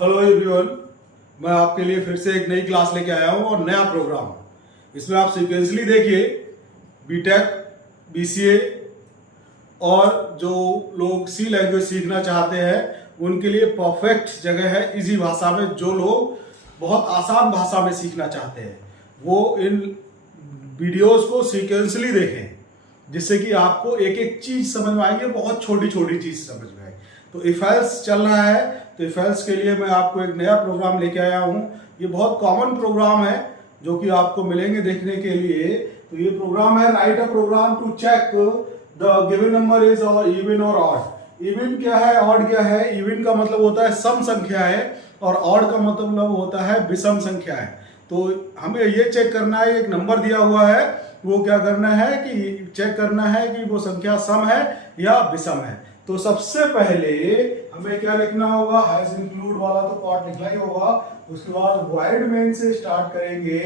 Hello everyone, मैं आपके लिए फिर से एक नई क्लास लेके आया हूँ और नया प्रोग्राम। इसमें आप सीक्वेंसली देखिए बीटेक, बीसीए और जो लोग सी लैंग्वेज सीखना चाहते हैं उनके लिए परफेक्ट जगह है। इजी भाषा में जो लोग बहुत आसान भाषा में सीखना चाहते हैं वो इन वीडियोस को सीक्वेंसली देखें, जिससे कि आपको एक एक चीज समझ में आएगी, बहुत छोटी छोटी चीज समझ में आएगी। तो इफ एल्स चल रहा है, तो इफ एल्स के लिए मैं आपको एक नया प्रोग्राम लेके आया हूँ। ये बहुत कॉमन प्रोग्राम है जो कि आपको मिलेंगे देखने के लिए। तो ये प्रोग्राम है write a program to check the given number is or even or odd. Even क्या है, ऑड क्या है? इवन का मतलब होता है सम संख्या है और ऑड का मतलब होता है विषम संख्या है। तो हमें ये चेक करना है, एक नंबर दिया हुआ है, वो क्या करना है कि चेक करना है कि वो संख्या सम है या विषम है। तो सबसे पहले हमें क्या लिखना होगा, हैज इंक्लूड वाला तो पार्ट लिखना ही होगा। उसके बाद वॉइड मेन से स्टार्ट करेंगे,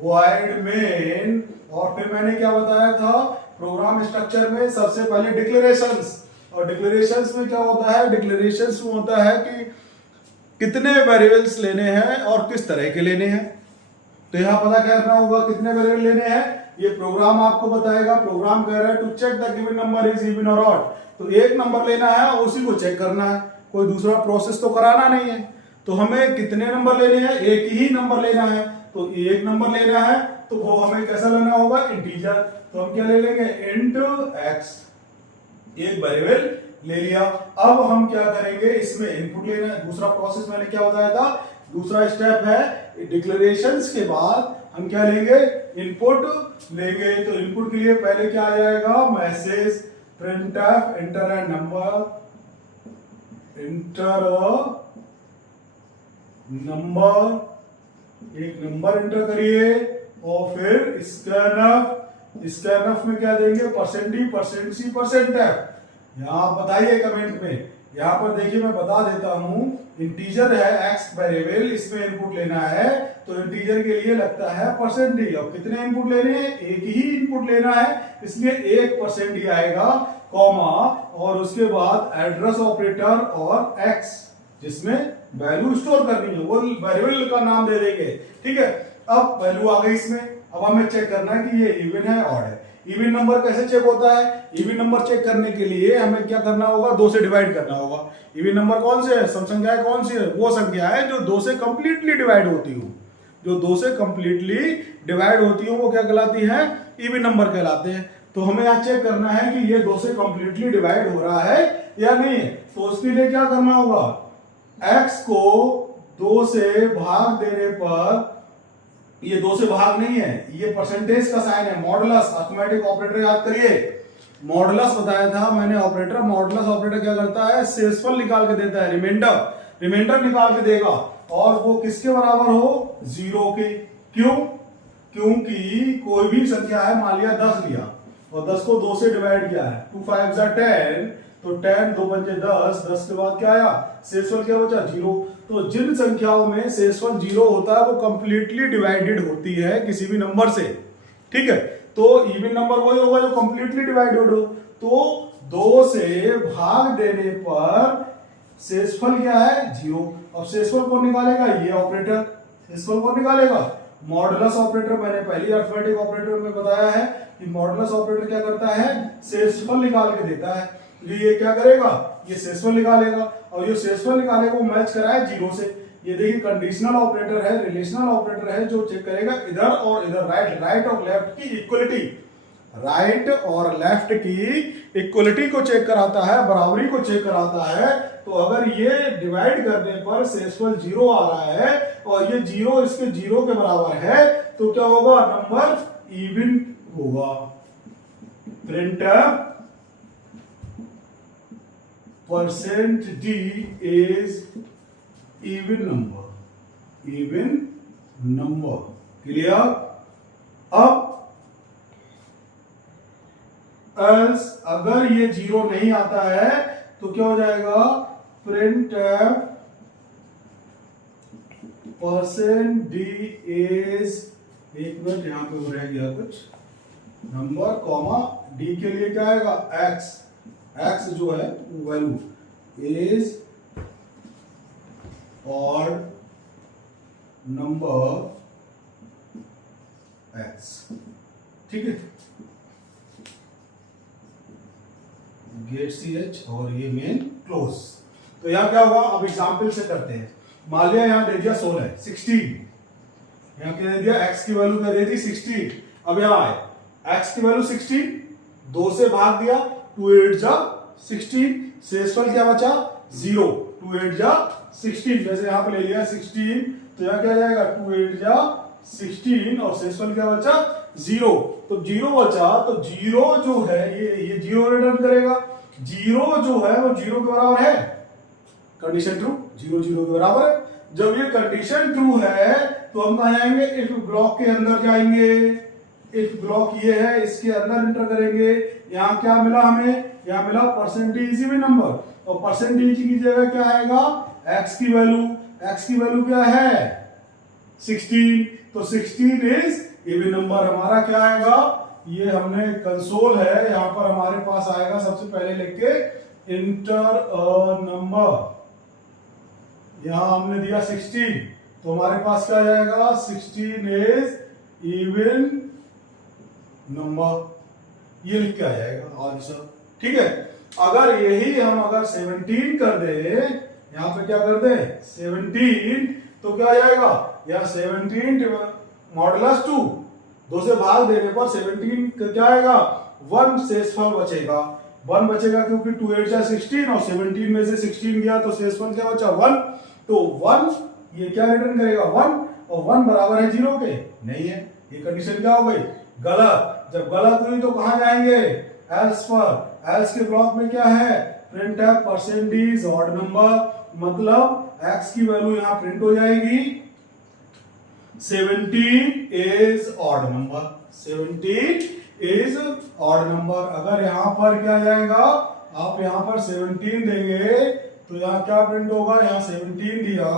वॉइड मेन। और फिर मैंने क्या बताया था प्रोग्राम स्ट्रक्चर में, सबसे पहले डिक्लेरेशंस। और डिक्लेरेशंस में क्या होता है, डिक्लेरेशंस में होता है कि कितने वेरिएबल्स लेने हैं और किस तरह के लेने हैं। तो यहां पता करना होगा कितने वेरिएबल लेने हैं, ये प्रोग्राम आपको बताएगा। प्रोग्राम कह रहा है to check the given number is even or odd. तो एक नंबर लेना है और उसी को चेक करना है, कोई दूसरा प्रोसेस तो कराना नहीं है। तो हमें कितने नंबर लेने हैं, एक ही नंबर लेना है। तो एक नंबर लेना है तो वो हमें कैसा लेना होगा, इंटीजर। तो हम क्या ले लेंगे, इंट एक्स, एक वेरिएबल ले लिया। अब हम क्या करेंगे, इसमें इनपुट लेना है। दूसरा प्रोसेस मैंने क्या बताया था, दूसरा स्टेप है डिक्लेरेशंस के बाद हम क्या लेंगे, इनपुट लेंगे। तो इनपुट के लिए पहले क्या आ जाएगा, message printf enter a number, enter number, एक नंबर एंटर करिए। और फिर स्कैनफ, स्कैनफ में क्या देंगे, percent d, percent c, percent f. यहां आप बताइए कमेंट में। यहां पर देखिए मैं बता देता हूं, इंटीजर है एक्स वेरिएबल, इसमें इनपुट लेना है तो इंटीजर के लिए लगता है परसेंट डी। और कितने इनपुट लेने हैं, एक ही इनपुट लेना है, इसलिए एक परसेंट डी आएगा, कॉमा, और उसके बाद एड्रेस ऑपरेटर और एक्स जिसमें वैल्यू स्टोर करनी है, वो वेरिएबल का नाम दे देंगे। ठीक है, अब वैल्यू आ गई इसमें। अब हमें चेक करना है कि ये इवन है ऑड है। इवन नंबर कैसे चेक होता है, इवन नंबर चेक करने के लिए हमें क्या करना होगा, 2 से डिवाइड करना होगा। इवन नंबर कौन से है, सम संख्या कौन सी है, वो संख्या है जो 2 से कंप्लीटली डिवाइड होती हो। जो 2 से कंप्लीटली डिवाइड होती हो वो क्या कहलाती है, इवन नंबर कहलाते हैं। तो हमें यहाँ चेक करना है कि ये 2 से कंप्लीटली डिवाइड हो रहा है या नहीं है। तो उसके लिए क्या करना होगा, x को 2 से भाग देने पर, ये 2 से भाग नहीं है, ये परसेंटेज का साइन है, मॉडुलस, अर्थमेटिक ऑपरेटर याद करिए। मॉडुलस बताया था मैंने ऑपरेटर। मॉडुलस ऑपरेटर क्या करता है, शेषफल निकाल के देता है, रिमाइंडर निकाल के देगा, और वो किसके बराबर हो, 0 के। क्यों, क्योंकि कोई भी संख्या है, मान लिया 10 लिया और 10 को 2 से डिवाइड किया है, 2 5 10, तो 10 2 पंजे 10, 10 के बाद क्या आया, शेषफल क्या बचा, 0। तो जिन संख्याओं में शेषफल 0 होता है वो कंप्लीटली डिवाइडेड होती है किसी भी नंबर से। ठीक है, तो इवन नंबर वही होगा जो कंप्लीटली डिवाइडेड हो। तो 2 से भाग देने पर शेषफल क्या है, 0। अब शेषफल कौन निकालेगा, ये ऑपरेटर शेषफल कौन निकालेगा, मॉडुलस ऑपरेटर। मैंने पहली अर्थमेटिक ऑपरेटर में बताया है कि मॉडुलस ऑपरेटर क्या करता है, शेषफल निकाल के देता है। ये क्या करेगा, ये शेषफल निकालेगा, और ये शेषफल निकालेगा वो मैच कराए 0 से। ये देखिए कंडीशनल ऑपरेटर है, रिलेशनल ऑपरेटर है, जो चेक करेगा इधर और इधर, राइट और लेफ्ट की इक्वलिटी, राइट और लेफ्ट की इक्वलिटी को चेक कराता है, बराबरी को चेक कराता है। तो अगर ये डिवाइड करने पर शेषफल 0 आ रहा है और ये 0 इसके 0 के बराबर है, तो क्या होगा, नंबर इवन होगा। Print percent D is even number, even number. Clear. अब एल्स अगर ये 0 नहीं आता है तो क्या हो जाएगा, प्रिंट परसेंट डी इज, एक मिनट यहां पे हो रह गया कुछ, नंबर कॉमा डी के लिए क्या आएगा, एक्स, एक्स जो है वैल्यू इज ठीक है, गेट CH और ये मेन क्लोज। तो यहाँ क्या हुआ, अब एग्जाम्पल से करते हैं। मान लिया यहाँ दे दिया 16 16, यहाँ क्या दे दिया, x की वैल्यू क्या दे दी 16। अब यहाँ आए x की वैल्यू 16, 2 से भाग दिया, 2 8 जा 16, शेषफल क्या बचा 0, 2 8 जा 16, जैसे यहाँ पे ले लिया 16, तो यहाँ क्या जाएगा 2 8 जा 16 और शेषफल क्या बचा 0, तो 0 बचा, तो 0 जो है ये 0 रिटर्न करेगा, 0 जो है वो 0 के बराबर है, कंडीशन ट्रू, 0 0 के बराबर है। जब ये कंडीशन ट्रू है तो हम कहाँ जाएंगे, इफ ब्लॉक के अंदर जाएंगे, इफ ब्लॉक ये है इसके अंदर एंटर करेंगे। यहाँ क्या मिला हमें, यहाँ मिला परसेंटेज इवन नंबर, और परसेंटेज की जगह क्या आएगा, x की वैल्यू क्या है 16, तो 16 इज इवन नंबर। हमारा क्या आएगा, ये हमने कंसोल है, यहाँ पर हमारे पास आएगा सबसे पहले लिख के इंटर अ नंबर, यहां हमने दिया 16, तो हमारे पास क्या जाएगा 16 इज इवन नंबर, ये लिख के आ जाएगा आंसर। ठीक है, अगर यही हम अगर 17 कर दे, यहां पे क्या कर दे 17, तो क्या आ जाएगा, यह 17 मॉडुलस 2, 2 से भाग देने पर 17 क्या आएगा 1, शेषफल बचेगा 1 बचेगा, क्योंकि 2 8 जा 16 और 17 में से 16 गया तो शेषफल क्या बचा 1, तो 1 ये क्या रिटर्न करेगा 1, और 1 बराबर है 0 के नहीं है, ये कंडीशन क्या हो गई गलत। जब गलत हुई तो कहां जाएंगे एल्स पर, एल्स के ब्लॉक में क्या है प्रिंटफ परसेंटेज ऑड नंबर, मतलब x की वैल्यू यहां प्रिंट हो जाएगी 17 is odd number, 17 is odd number. अगर यहां पर क्या जाएगा, आप यहां पर 17 देंगे तो यहां क्या प्रिंट होगा, यहां 17 दिया,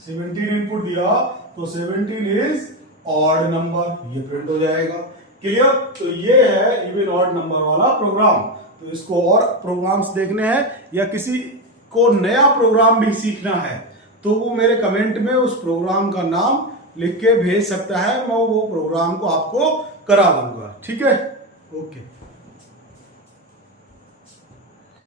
17 इनपुट दिया तो 17 इज ऑड नंबर, ये प्रिंट हो जाएगा। क्लियर, तो ये है इवन ऑड नंबर वाला प्रोग्राम। तो इसको और प्रोग्राम्स देखने हैं या किसी को नया प्रोग्राम भी सीखना है तो वो मेरे कमेंट में उस प्रोग्राम का नाम लिख के भेज सकता है, मैं वो प्रोग्राम को आपको करा दूंगा। ठीक है, ओके।